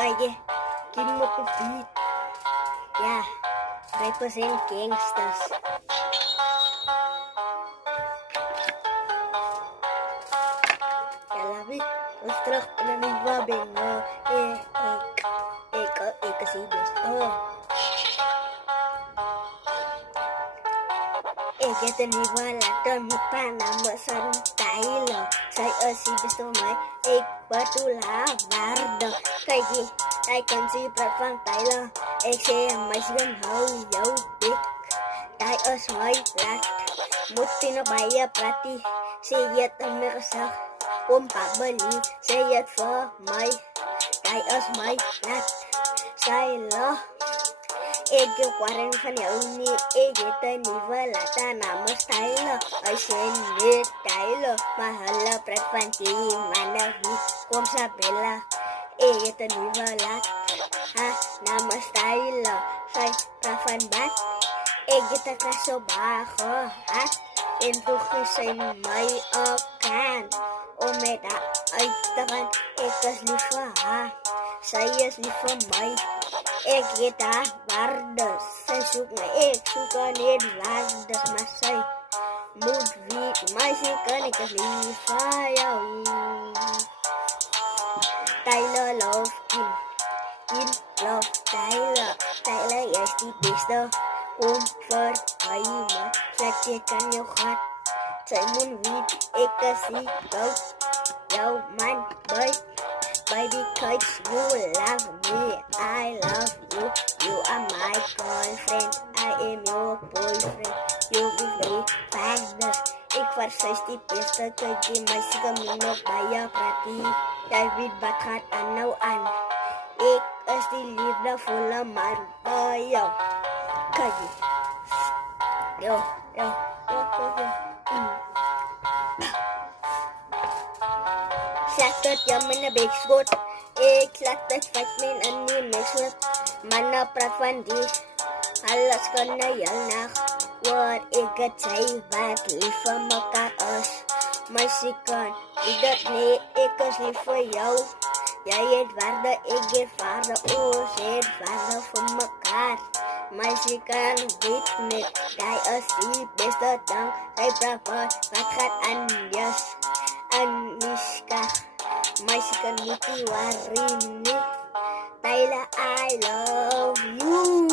Kijk, give me up the beat. Yeah, represent gangsters. Ja, laat ons terug naar die wabbing. Ik zie best. Ik heb een nieuwe laten met Panama zijn tijlen. Zij is hier best voor mij. Ik bedoel haar waarde. Kijk hier, hij kan zien praat van tijlen. Ik zeg mij zien hou jou dik. Hij is mij laat. Moet je nog bij je praten. Zeg je het aan mij gezegd. Kom pak beli. Zeg je het voor mij. Hij is mij laat. Zij lo. Ik heb waren van jou niet, ik heb een nieuwe laten namens Tyler. Als je niet Tyler, maar hulle praat van die mannen niet, kom Sabella. Ik heb een nieuwe laat, namens Tyler. Zij praat van bad, ik heb een kras zo baag gehad. En toen is zij mij ook aan, om met haar uit te gaan. Ik is lief voor haar, zij is lief voor mij. Ik heb haar waardes, zij zoekt me, ik zoek haar niet waardes, maar zij moet weten, meisje kan ik het lief van jou. Tyler love Kim, Kim love Tyler, Tyler is die beste, kom voor mij man, zeg je kan jou gaat, zij moet weten, ik zie jou man, boy. Baby, cause you love me, I love you. You are my girlfriend, I am your boyfriend. You give me kindness. Ik versus die beste, kijk die meisje kan me nog bij je praten. Jij weet wat gaat aan nou aan. Ik is die liefdevolle man bij jou. Kijk je. Yo. Slaat het jam in de beekschot. Ik slaat het vet min in die meekschot. Mannen praat van die. Alles kan na jou nacht. Wat ik het zei, wat lief voor mekaar is. Meisje kan, ik dat nee, ik is lief voor jou. Jij het waarde, ik het waarde. Ons het waarde voor mekaar. Meisje kan weet niet, jij is die beste dank. Zij praat wat gaat aan jas. Aniska, meisje kan niet die waarin niet. Tyler, I love you.